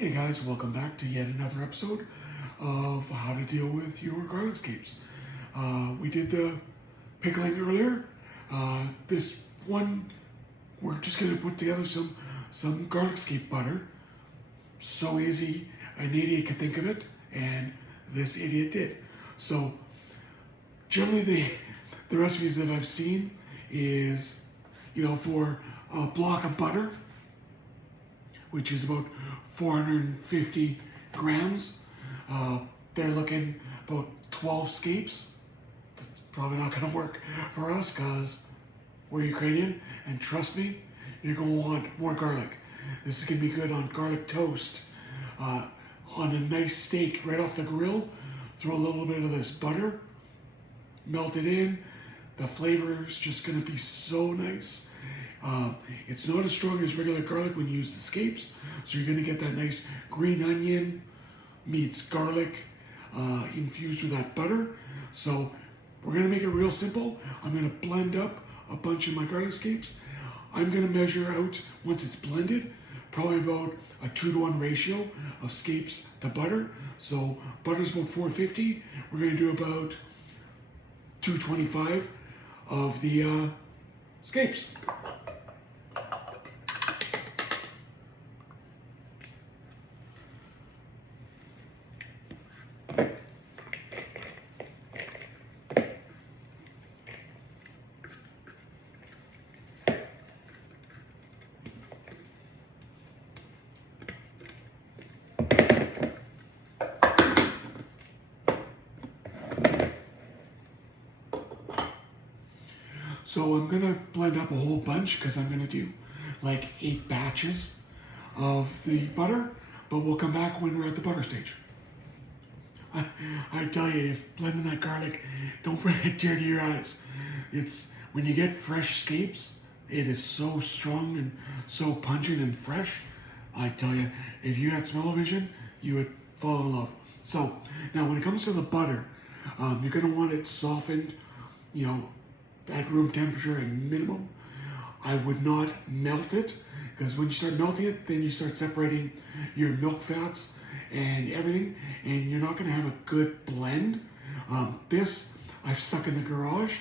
Hey guys, welcome back to yet another episode of how to deal with your garlic scapes. We did the pickling earlier. This one, we're just going to put together some garlic scape butter. So easy, an idiot could think of it, and this idiot did. So generally the recipes that I've seen is, for a block of butter, which is about 450 grams. They're looking about 12 scapes. That's probably not gonna work for us because we're Ukrainian, and trust me, you're gonna want more garlic. This is gonna be good on garlic toast, on a nice steak right off the grill. Throw a little bit of this butter, melt it in. The flavor is just gonna be so nice. It's not as strong as regular garlic when you use the scapes, so you're gonna get that nice green onion meets garlic infused with that butter. So we're gonna make it real simple. I'm gonna blend up a bunch of my garlic scapes. I'm gonna measure out, once it's blended, probably about a 2-to-1 ratio of scapes to butter. So butter's about 450. We're gonna do about 225 of the scapes. So I'm gonna blend up a whole bunch because I'm gonna do like 8 batches of the butter, but we'll come back when we're at the butter stage. I tell you, if blending that garlic, don't bring a tear to your eyes. It's when you get fresh scapes, it is so strong and so pungent and fresh. I tell you, if you had smell-o-vision, you would fall in love. So now when it comes to the butter, you're gonna want it softened, at room temperature and minimum. I would not melt it, because when you start melting it, then you start separating your milk fats and everything, and you're not going to have a good blend. This I've stuck in the garage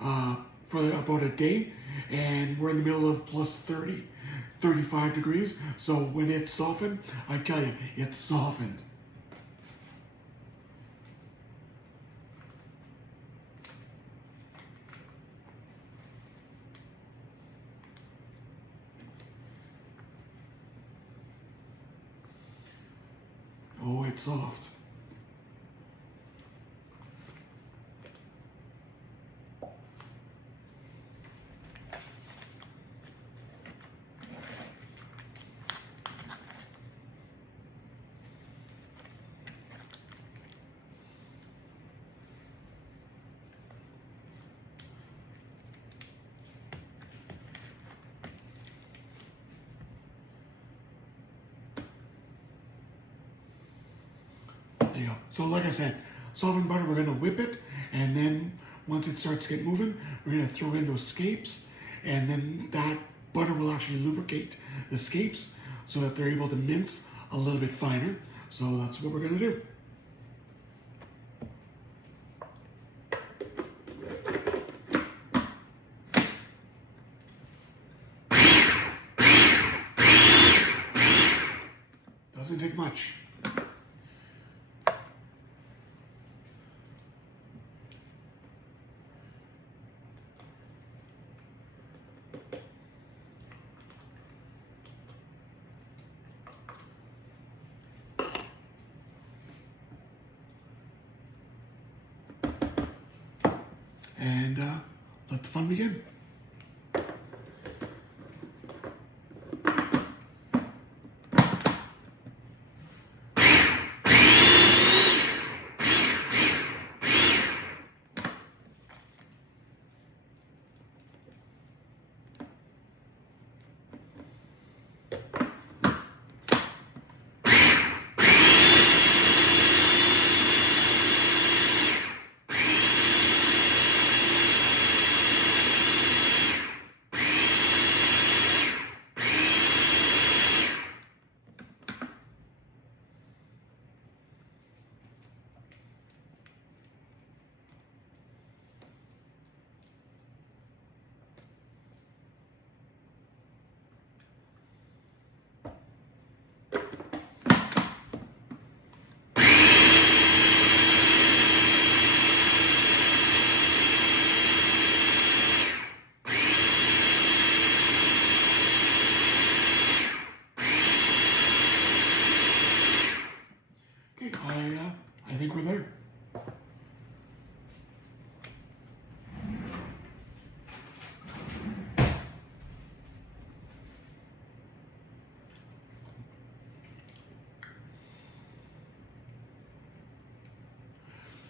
for about a day, and we're in the middle of plus 30, 35 degrees. So when it's softened, I tell you, it's softened. Oh, it's soft. There you go. So like I said, softened butter, we're gonna whip it, and then once it starts to get moving, we're gonna throw in those scapes, and then that butter will actually lubricate the scapes so that they're able to mince a little bit finer. So that's what we're gonna do. Doesn't take much. And let the fun begin.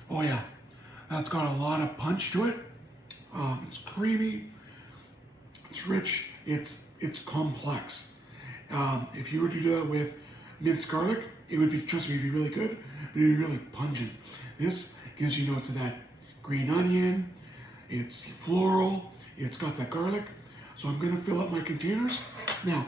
Oh yeah, that's got a lot of punch to it. It's creamy, it's rich, it's complex. If you were to do that with minced garlic, it would be, trust me, it'd be really good, but it'd be really pungent. This gives you notes of that green onion, it's floral, it's got that garlic. So I'm gonna fill up my containers. Now,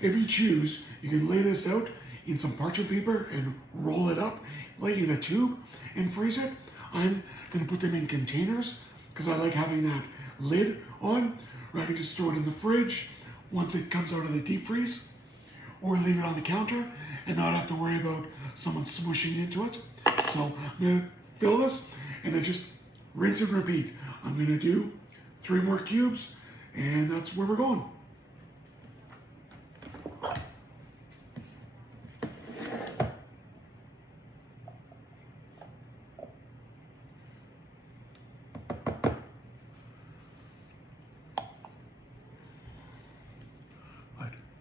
if you choose, you can lay this out in some parchment paper and roll it up, lay it in a tube and freeze it. I'm gonna put them in containers because I like having that lid on, where I can just throw it in the fridge once it comes out of the deep freeze, or leave it on the counter and not have to worry about someone smooshing into it. So I'm gonna fill this and then just rinse and repeat. I'm gonna do 3 more cubes and that's where we're going.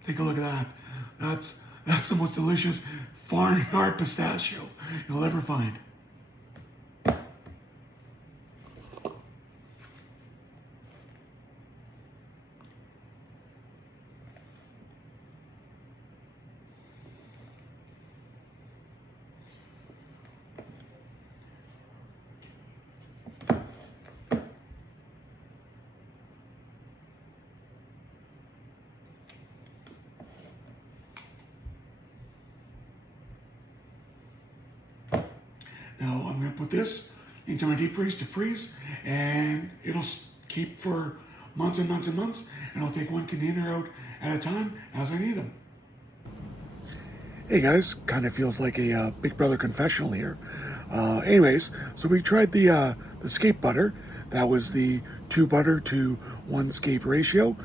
Take a look at that. That's the most delicious farmyard pistachio you'll ever find. Now I'm going to put this into my deep freeze to freeze, and it'll keep for months and months and months, and I'll take one container out at a time as I need them. Hey guys, kind of feels like a Big Brother confessional here. Anyways, so we tried the Scape butter. That was the 2 butter to 1 Scape ratio.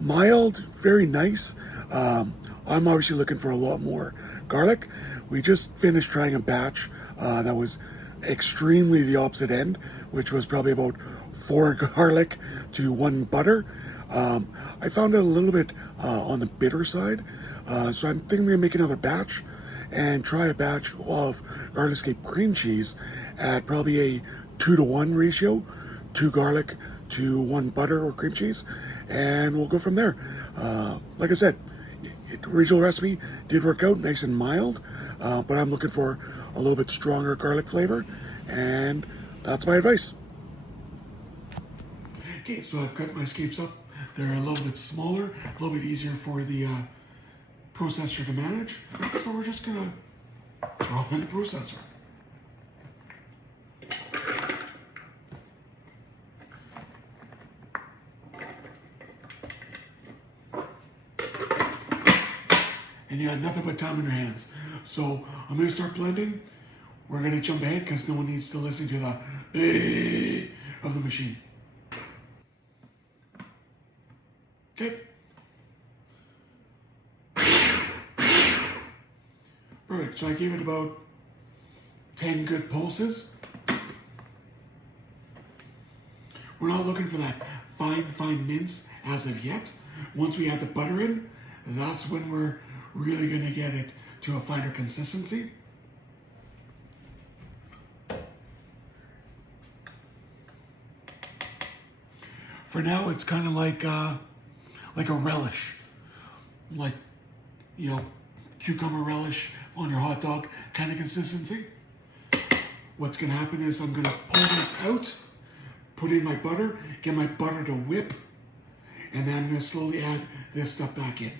Mild, very nice. I'm obviously looking for a lot more garlic. We just finished trying a batch that was extremely the opposite end, which was probably about 4 garlic to 1 butter. I found it a little bit on the bitter side, so I'm thinking I'm gonna make another batch and try a batch of garlic Scape cream cheese at probably a 2 to 1 ratio, 2 garlic to 1 butter or cream cheese, and we'll go from there. Like I said, the original recipe did work out nice and mild, but I'm looking for a little bit stronger garlic flavor, and that's my advice. Okay, so I've cut my Scapes up. They're a little bit smaller, a little bit easier for the processor to manage. So we're just gonna throw them in the processor. And you had nothing but time in your hands. So I'm gonna start blending. We're gonna jump ahead because no one needs to listen to the beep of the machine. Okay. Perfect, so I gave it about 10 good pulses. We're not looking for that fine mince as of yet. Once we add the butter in, that's when we're really gonna get it to a finer consistency. For now, it's kind of like a relish, like, you know, cucumber relish on your hot dog kind of consistency. What's gonna happen is I'm gonna pull this out, put in my butter, get my butter to whip, and then I'm gonna slowly add this stuff back in.